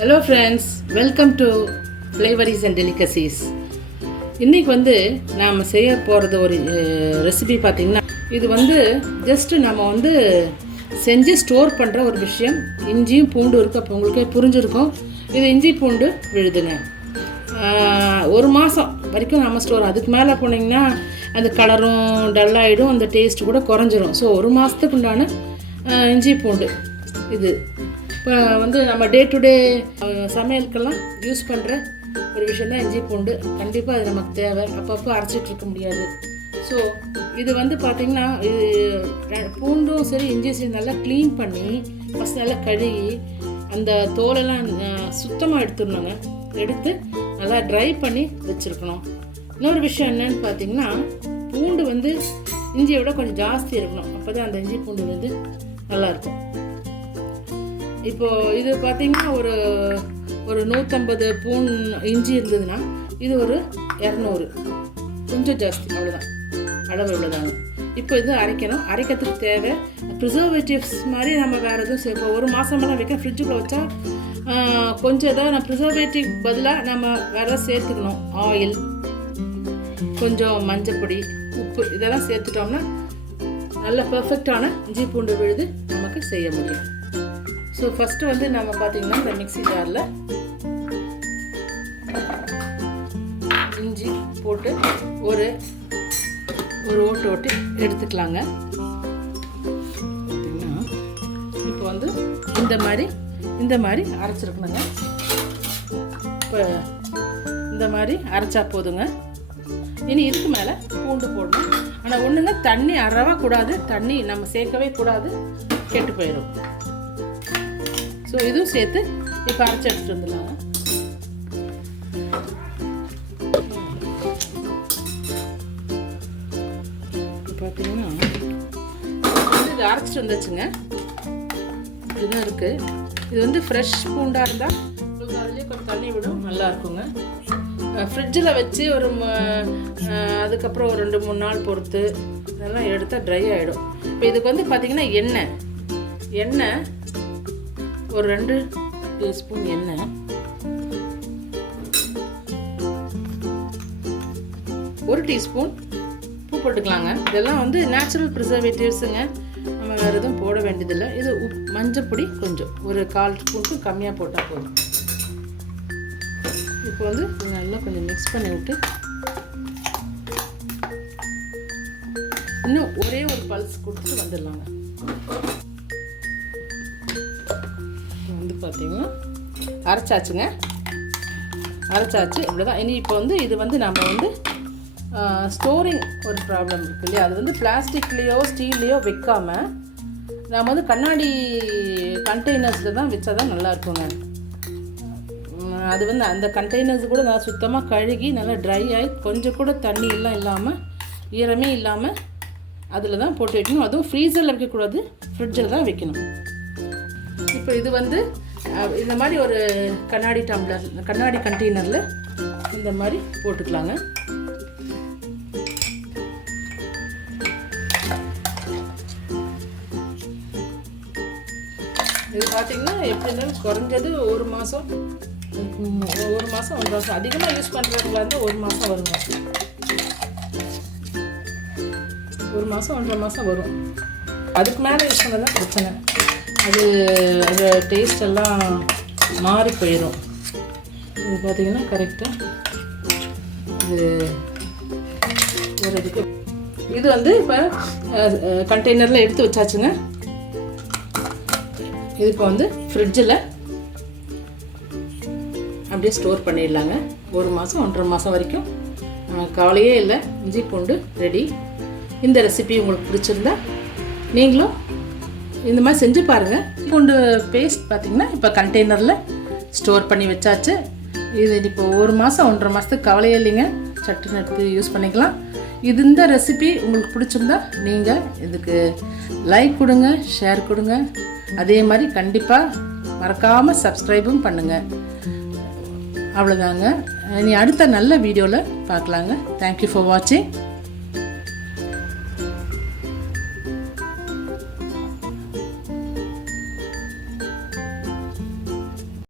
Hello friends, welcome to flavouries and delicacies. இன்றைக்கி நாம் செய்ய போகிறது ஒரு ரெசிபி பார்த்திங்கன்னா, இது ஜஸ்ட்டு நம்ம செஞ்சு ஸ்டோர் பண்ணுற ஒரு விஷயம். இஞ்சியும் பூண்டு இருக்குது. அப்போ உங்களுக்கே புரிஞ்சிருக்கும். இது இஞ்சி பூண்டு விழுதுங்க. ஒரு மாதம் வரைக்கும் நம்ம ஸ்டோர், அதுக்கு மேலே போனீங்கன்னா அந்த கலரும் டல்லாகிடும், அந்த டேஸ்ட்டு கூட குறைஞ்சிரும். ஸோ ஒரு மாதத்துக்கு உண்டான இஞ்சி பூண்டு இது இப்போ நம்ம டே டு டே சமையலுக்கெல்லாம் யூஸ் பண்ணுற ஒரு விஷயம் தான் இஞ்சி பூண்டு. கண்டிப்பாக அது நமக்கு தேவை. அப்பப்போ அரைச்சிட்டு இருக்க முடியாது. ஸோ இது பார்த்திங்கன்னா, இது பூண்டும் சரி இஞ்சியும் சரி நல்லா க்ளீன் பண்ணி ஃபஸ்ட் நல்லா கழுகி அந்த தோலெல்லாம் சுத்தமாக எடுத்துடணுங்க. எடுத்து நல்லா ட்ரை பண்ணி வச்சுருக்கணும். இன்னொரு விஷயம் என்னன்னு பார்த்திங்கன்னா, பூண்டு இஞ்சியை விட கொஞ்சம் ஜாஸ்தி இருக்கணும். அப்போ தான் அந்த இஞ்சி பூண்டு நல்லாயிருக்கும். இப்போது இது பார்த்திங்கன்னா ஒரு 150 பூன் இஞ்சி இருந்ததுன்னா இது ஒரு 200, கொஞ்சம் ஜாஸ்தி, அவ்வளோதான் அளவு இவ்வளோதாங்க. இப்போ இது அரைக்கணும். அரைக்கிறதுக்கு தேவை ப்ரிசர்வேட்டிவ்ஸ் மாதிரி நம்ம வேறு எதுவும் சேர்ப்போம். ஒரு மாதமெல்லாம் வைக்க ஃப்ரிட்ஜுக்குள்ளே வச்சா கொஞ்சம் ஏதாவது நான் ப்ரிசர்வேட்டிவ் பதிலாக நம்ம வேறு சேர்த்துக்கணும். ஆயில், கொஞ்சம் மஞ்சப்பொடி, உப்பு இதெல்லாம் சேர்த்துட்டோம்னா நல்ல பர்ஃபெக்டான இஞ்சி பூண்டு விழுது நமக்கு செய்ய முடியும். ஸோ ஃபஸ்ட்டு நம்ம பார்த்திங்கன்னா இந்த மிக்ஸி ஜாரில் இஞ்சி போட்டு ஒரு ஓட்டு ஓட்டி எடுத்துக்கலாங்க. பார்த்திங்கன்னா இப்போ இந்த மாதிரி அரைச்சிருக்கணுங்க. இப்போ இந்த மாதிரி அரைச்சா போதுங்க. இனி இதுக்கு மேலே பூண்டு போடணும். ஆனால் ஒன்றுங்க, தண்ணி அறவக்கூடாது. தண்ணி நம்ம சேர்க்கவே கூடாது, கெட்டு போயிடும். ஸோ இதுவும் சேர்த்து இப்போ அரைச்சி எடுத்துகிட்டு வந்துடலாங்க. பார்த்தீங்கன்னா இது அரைச்சிட்டு வந்துச்சுங்க. இதுதான் இருக்குது. இது ஃப்ரெஷ் பூண்டாக இருந்தால் அதுலேயே கொஞ்சம் தண்ணி விடும், நல்லா இருக்குங்க. ஃப்ரிட்ஜில் வச்சு அதுக்கப்புறம் ஒரு 2-3 நாள் பொறுத்து இதெல்லாம் எடுத்தால் ட்ரை ஆகிடும். இப்போ இதுக்கு பார்த்திங்கன்னா எண்ணெய் ஒரு 2 டீஸ்பூன் எண்ணெய், ஒரு டீஸ்பூன் உப்பு போட்டுக்கலாங்க. இதெல்லாம் நேச்சுரல் ப்ரிசர்வேட்டிவ்ஸுங்க. நம்ம வேறு எதுவும் போட வேண்டியதில்லை. இது மஞ்சப்பொடி கொஞ்சம் ஒரு 1/4 ஸ்பூனுக்கு கம்மியாக போட்டால் போதும். இப்போ நல்லா கொஞ்சம் மிக்ஸ் பண்ணி விட்டு இன்னும் ஒரே ஒரு பல்ஸ் கொடுத்துட்டு வந்துடலாங்க. பார்த்தீங்கன்னா அரைச்சாச்சுங்க. அரைச்சாச்சு, இவ்வளோதான். இனி இப்போ இது நம்ம ஸ்டோரிங் ஒரு ப்ராப்ளம் இருக்குது இல்லையா? அது பிளாஸ்டிக்லேயோ ஸ்டீல்லையோ வைக்காமல் நாம் கண்ணாடி கண்டெய்னர்ஸில் தான் வச்சா தான் நல்லாயிருக்குங்க. அது அந்த கண்டெய்னர்ஸ் கூட நல்லா சுத்தமாக கழுகி நல்லா ட்ரை ஆகி கொஞ்சம் கூட தண்ணி எல்லாம் இல்லாமல், ஈரமே இல்லாமல் அதில் தான் போட்டு வைக்கணும். அதுவும் ஃப்ரீசரில் வைக்கக்கூடாது, ஃப்ரிட்ஜில் தான் வைக்கணும். இப்போ இது இந்த மாதிரி ஒரு கண்ணாடி கண்டெய்னரில் இந்த மாதிரி போட்டுக்கலாங்க. இது பார்த்திங்கன்னா எப்படி இருந்தாலும் குறைஞ்சது ஒரு மாதம் 1 மாதம் அதிகமாக யூஸ் பண்ணுறவங்களா இருந்தால் 1 மாதம் வருங்க. 1 மாதம் 1.5 மாதம் வரும். அதுக்கு மேலே யூஸ் பண்ணதான் பிரச்சனை. அது டேஸ்ட் எல்லாம் மாறி போயிடும். இது பார்த்திங்கன்னா கரெக்டாக இது இப்போ கண்டெய்னரில் எடுத்து வச்சாச்சுங்க. இது இப்போ ஃப்ரிட்ஜில் அப்படியே ஸ்டோர் பண்ணிடலாங்க. 1 மாதம் 1.5 மாதம் வரைக்கும் கவலையே இல்லை. இஞ்சி பூண்டு ரெடி. இந்த ரெசிபி உங்களுக்கு பிடிச்சிருந்தா நீங்களும் இந்த மாதிரி செஞ்சு பாருங்கள். பூண்டு பேஸ்ட் பார்த்திங்கன்னா இப்போ கண்டெய்னரில் ஸ்டோர் பண்ணி வச்சாச்சு. இது இப்போ 1 மாதம் 1.5 மாதத்துக்கு கவலையே இல்லைங்க. சட்டுன்னு எடுத்து யூஸ் பண்ணிக்கலாம். இந்த ரெசிபி உங்களுக்கு பிடிச்சிருந்தா நீங்கள் இதுக்கு லைக் கொடுங்க, ஷேர் கொடுங்க. அதே மாதிரி கண்டிப்பாக மறக்காமல் சப்ஸ்கிரைபும் பண்ணுங்கள். அவ்வளோதாங்க. இனி அடுத்த நல்ல வீடியோவில் பார்க்கலாங்க. தேங்க்யூ ஃபார் வாட்சிங்.